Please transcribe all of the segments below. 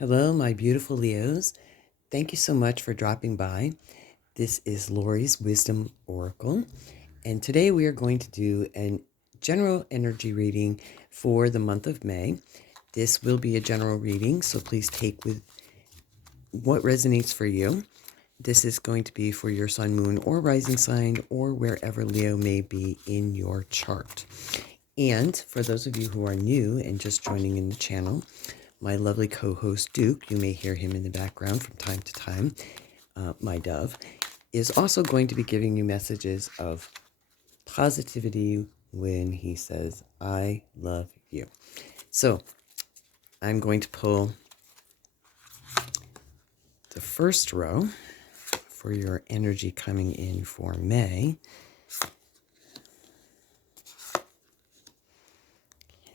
Hello, my beautiful Leos. Thank you so much for dropping by. This is Lori's Wisdom Oracle, and today we are going to do a general energy reading for the month of May. This will be a general reading, so please take with what resonates for you. This is going to be for your sun, moon, or rising sign, or wherever Leo may be in your chart. And for those of you who are new and just joining in the channel, my lovely co-host Duke, you may hear him in the background from time to time, my dove, is also going to be giving you messages of positivity when he says, I love you. So I'm going to pull the first row for your energy coming in for May.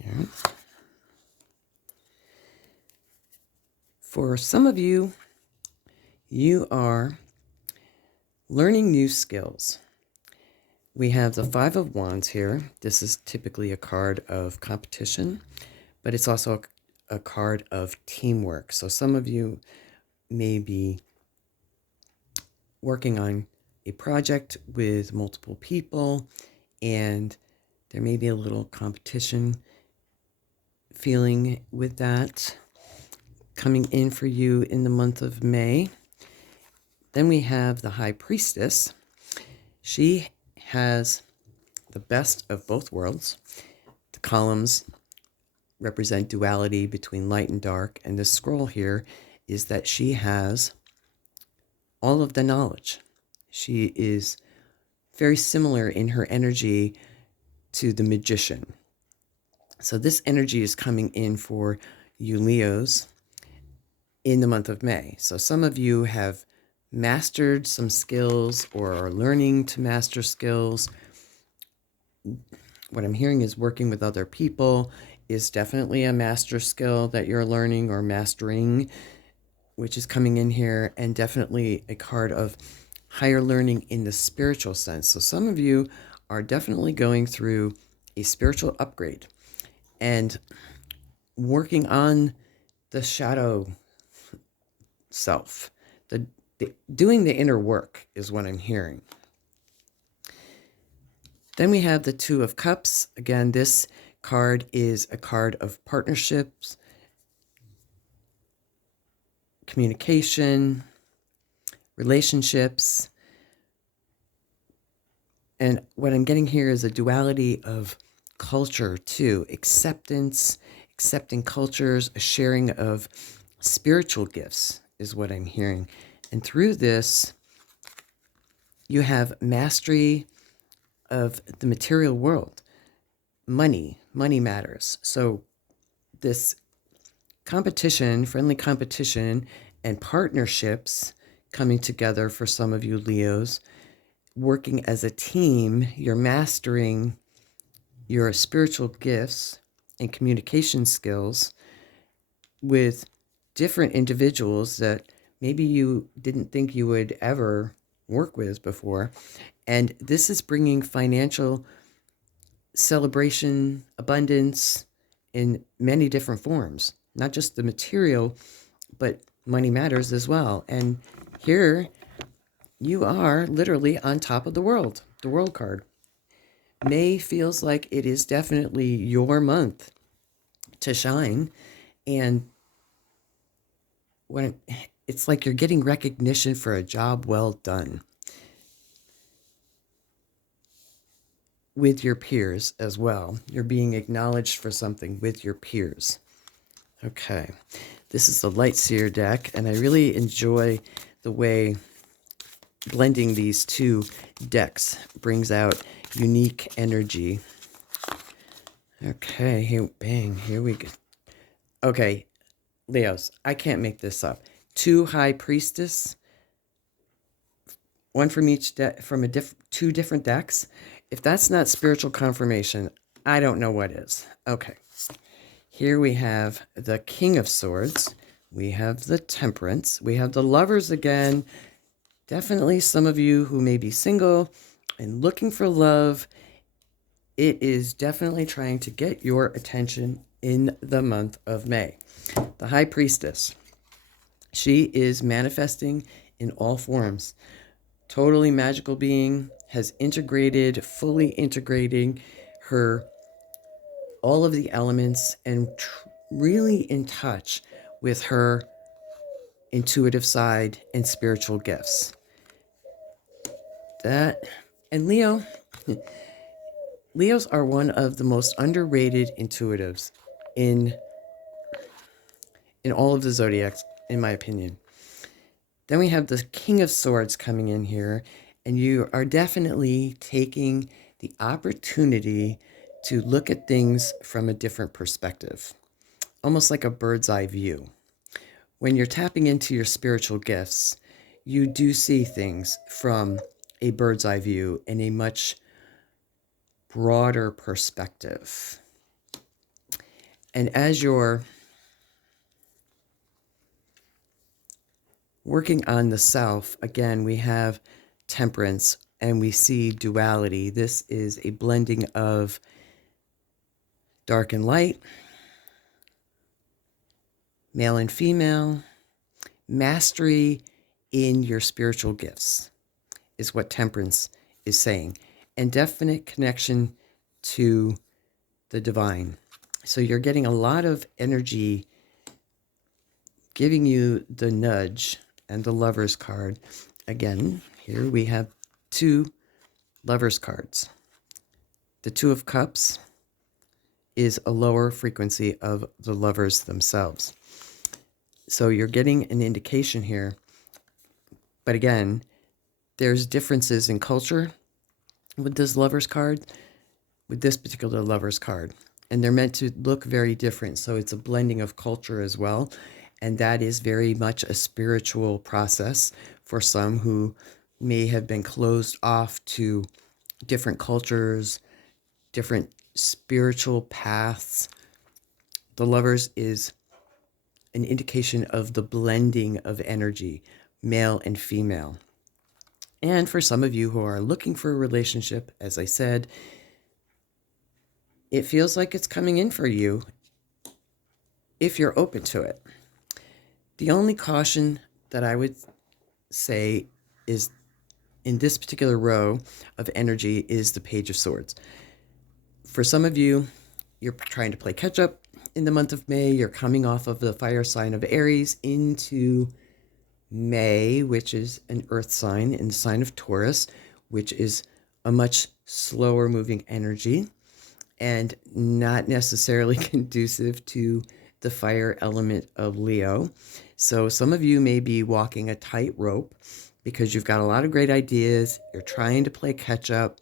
Here. For some of you, you are learning new skills. We have the Five of Wands here. This is typically a card of competition, but it's also a card of teamwork. So some of you may be working on a project with multiple people, and there may be a little competition feeling with that coming in for you in the month of May. Then we have the High Priestess. She has the best of both worlds. The columns represent duality between light and dark, and this scroll here is that she has all of the knowledge. She is very similar in her energy to the magician. So this energy is coming in for you Leos in the month of May. So some of you have mastered some skills or are learning to master skills. What I'm hearing is working with other people is definitely a master skill that you're learning or mastering, which is coming in here, and definitely a card of higher learning in the spiritual sense. So some of you are definitely going through a spiritual upgrade and working on the shadow self. Doing the inner work is what I'm hearing. Then we have the Two of Cups. Again, this card is a card of partnerships, communication, relationships. And what I'm getting here is a duality of culture too. Acceptance, accepting cultures, a sharing of spiritual gifts is what I'm hearing. And through this, you have mastery of the material world. Money matters. So this competition, friendly competition, and partnerships coming together for some of you Leos, working as a team, you're mastering your spiritual gifts and communication skills with different individuals that maybe you didn't think you would ever work with before. And this is bringing financial celebration, abundance in many different forms, not just the material, but money matters as well. And here you are literally on top of the world card. May feels like it is definitely your month to shine. And when it's like you're getting recognition for a job well done with your peers as well. You're being acknowledged for something with your peers. Okay, this is the Light Seer deck, and I really enjoy the way blending these two decks brings out unique energy. Okay, here, bang, here we go. Okay, Leos, I can't make this up. Two High Priestess, one from each deck, from two different decks. If that's not spiritual confirmation, I don't know what is. Okay, here we have the King of Swords. We have the Temperance. We have the Lovers again. Definitely some of you who may be single and looking for love. It is definitely trying to get your attention in the month of May. The High Priestess. She is manifesting in all forms. Totally magical being, has integrated, fully integrating her all of the elements and really in touch with her intuitive side and spiritual gifts. That and Leos are one of the most underrated intuitives in all of the zodiacs, in my opinion. Then we have the King of Swords coming in here, and you are definitely taking the opportunity to look at things from a different perspective, almost like a bird's eye view. When you're tapping into your spiritual gifts, you do see things from a bird's eye view in a much broader perspective. And as you're working on the self, again, we have temperance and we see duality. This is a blending of dark and light, male and female, mastery in your spiritual gifts is what temperance is saying, and definite connection to the divine. So you're getting a lot of energy giving you the nudge and the Lover's card. Again, here we have 2 Lover's cards. The Two of Cups is a lower frequency of the lovers themselves. So you're getting an indication here. But again, there's differences in culture with this Lover's card, with this particular Lover's card. And they're meant to look very different. So it's a blending of culture as well. And that is very much a spiritual process for some who may have been closed off to different cultures, different spiritual paths. The Lovers is an indication of the blending of energy, male and female. And for some of you who are looking for a relationship, as I said, it feels like it's coming in for you if you're open to it. The only caution that I would say is in this particular row of energy is the Page of Swords. For some of you, you're trying to play catch up in the month of May. You're coming off of the fire sign of Aries into May, which is an earth sign, and the sign of Taurus, which is a much slower moving energy and not necessarily conducive to the fire element of Leo. So some of you may be walking a tightrope because you've got a lot of great ideas. You're trying to play catch up,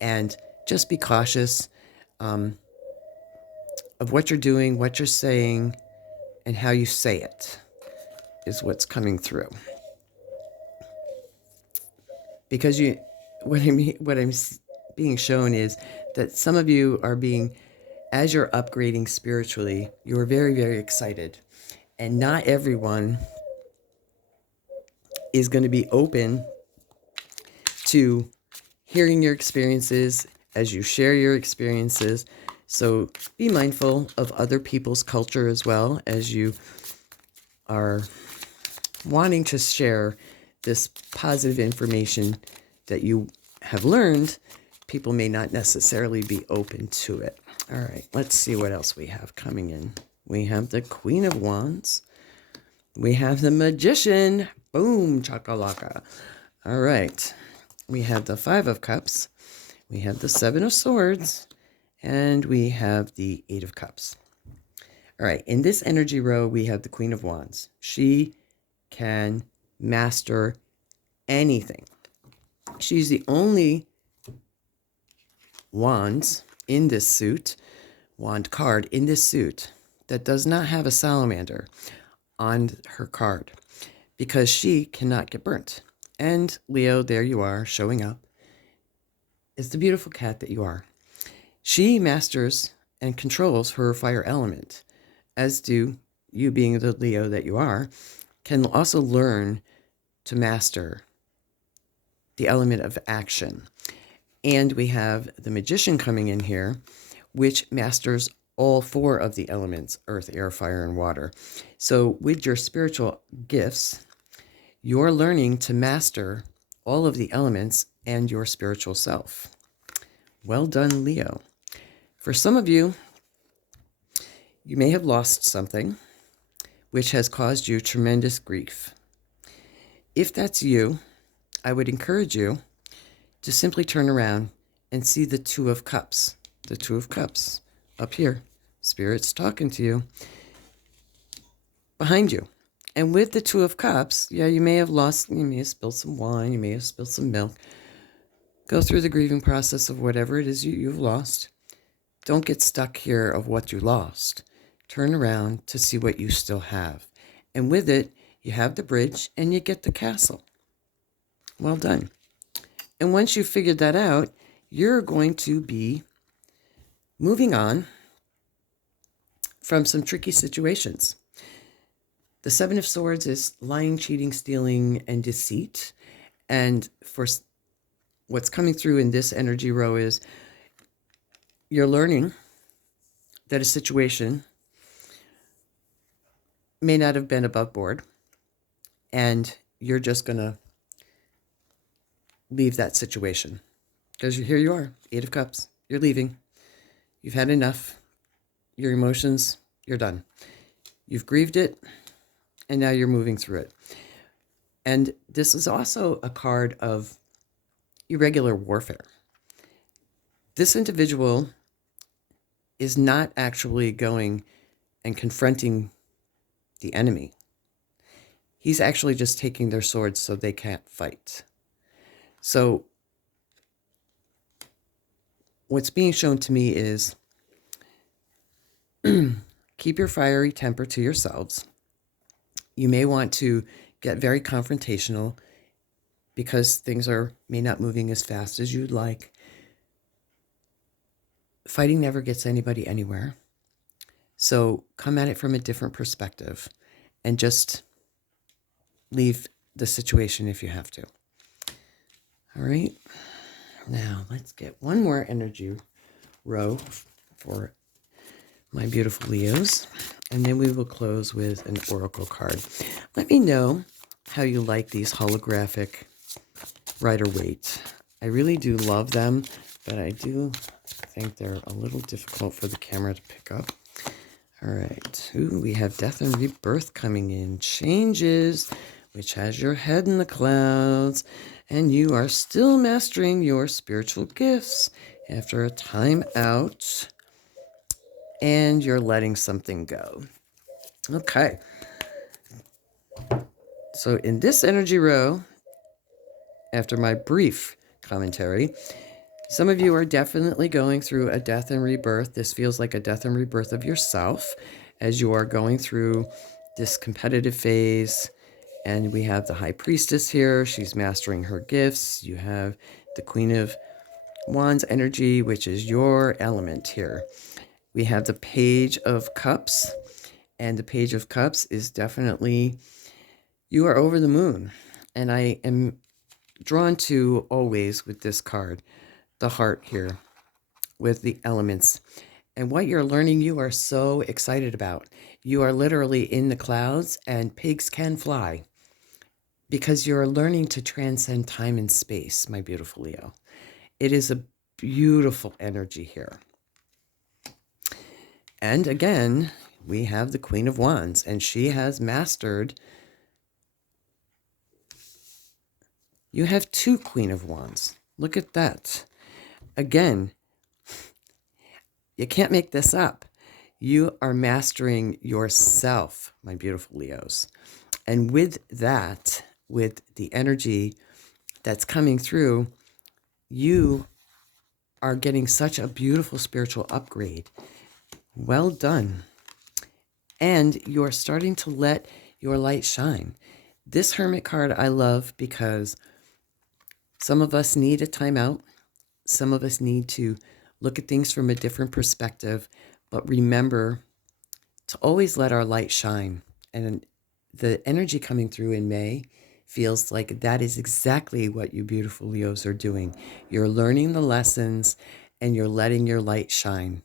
and just be cautious of what you're doing, what you're saying, and how you say it is what's coming through. Because what I'm being shown is that some of you are being, as you're upgrading spiritually, you're very, very excited. And not everyone is going to be open to hearing your experiences as you share your experiences. So be mindful of other people's culture as well as you are wanting to share this positive information that you have learned. People may not necessarily be open to it. All right, let's see what else we have coming in. We have the Queen of Wands. We have the Magician. Boom, chakalaka. All right. We have the Five of Cups. We have the Seven of Swords. And we have the Eight of Cups. All right. In this energy row, we have the Queen of Wands. She can master anything. She's the only wand in this suit, wand card in this suit, that does not have a salamander on her card, because she cannot get burnt. And Leo, there you are, showing up, is the beautiful cat that you are. She masters and controls her fire element, as do you, being the Leo that you are, can also learn to master the element of action. And we have the Magician coming in here, which masters all four of the elements, earth, air, fire, and water. So with your spiritual gifts, you're learning to master all of the elements and your spiritual self. Well done, Leo. For some of you, you may have lost something which has caused you tremendous grief. If that's you, I would encourage you to simply turn around and see the Two of Cups. The Two of Cups up here. Spirit's talking to you. Behind you. And with the Two of Cups, yeah, you may have spilled some wine, you may have spilled some milk. Go through the grieving process of whatever it is you've lost. Don't get stuck here of what you lost. Turn around to see what you still have. And with it, you have the bridge and you get the castle. Well done. And once you've figured that out, you're going to be moving on from some tricky situations. The Seven of Swords is lying, cheating, stealing, and deceit. And for what's coming through in this energy row is you're learning that a situation may not have been above board, and you're just going to leave that situation. Because here you are, Eight of Cups. You're leaving. You've had enough. Your emotions, you're done. You've grieved it, and now you're moving through it. And this is also a card of irregular warfare. This individual is not actually going and confronting the enemy. He's actually just taking their swords so they can't fight. So what's being shown to me is keep your fiery temper to yourselves. You may want to get very confrontational because things may not moving as fast as you'd like. Fighting never gets anybody anywhere. So come at it from a different perspective and just leave the situation if you have to. All right. Now let's get one more energy row for my beautiful Leos, and then we will close with an oracle card. Let me know how you like these holographic Rider-Waite. I really do love them, but I do think they're a little difficult for the camera to pick up. All right. Ooh, we have Death and Rebirth coming in. Changes, which has your head in the clouds, and you are still mastering your spiritual gifts after a time out, and you're letting something go. Okay. So in this energy row, after my brief commentary, some of you are definitely going through a death and rebirth. This feels like a death and rebirth of yourself as you are going through this competitive phase. And we have the High Priestess here. She's mastering her gifts. You have the Queen of Wands energy, which is your element here. We have the Page of Cups. And the Page of Cups is definitely, you are over the moon. And I am drawn to always with this card, the heart here with the elements. And what you're learning, you are so excited about. You are literally in the clouds, and pigs can fly because you're learning to transcend time and space, my beautiful Leo. It is a beautiful energy here. And again, we have the Queen of Wands, and she has mastered. You have two Queen of Wands. Look at that. Again, you can't make this up. You are mastering yourself, my beautiful Leos. And with that, with the energy that's coming through, you are getting such a beautiful spiritual upgrade. Well done. And you're starting to let your light shine. This Hermit card I love because some of us need a timeout. Some of us need to look at things from a different perspective, but remember to always let our light shine. And the energy coming through in May feels like that is exactly what you beautiful Leos are doing. You're learning the lessons and you're letting your light shine.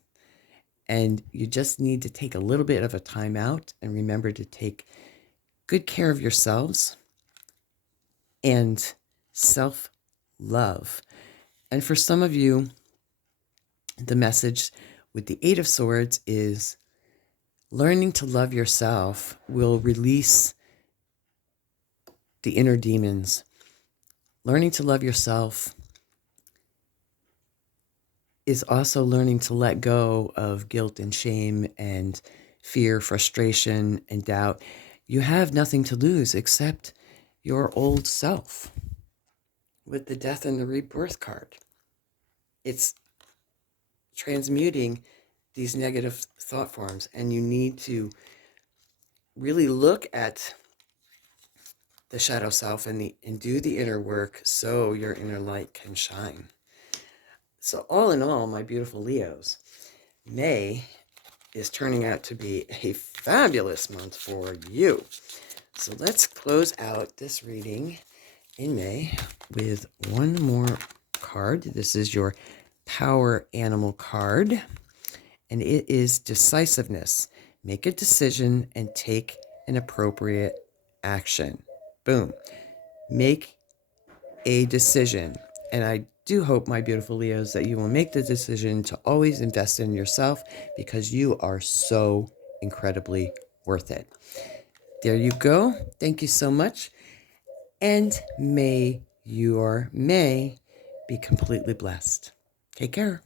And you just need to take a little bit of a time out and remember to take good care of yourselves and self-love. And for some of you, the message with the Eight of Swords is learning to love yourself will release the inner demons. Learning to love yourself is also learning to let go of guilt and shame and fear, frustration, and doubt. You have nothing to lose except your old self with the Death and the Rebirth card. It's transmuting these negative thought forms, and you need to really look at the shadow self and do the inner work so your inner light can shine. So all in all, my beautiful Leos, May is turning out to be a fabulous month for you. So let's close out this reading in May with one more card. This is your Power Animal card, and it is decisiveness. Make a decision and take an appropriate action. Boom. Make a decision. And I do hope, my beautiful Leos, that you will make the decision to always invest in yourself, because you are so incredibly worth it. There you go. Thank you so much. And may your May be completely blessed. Take care.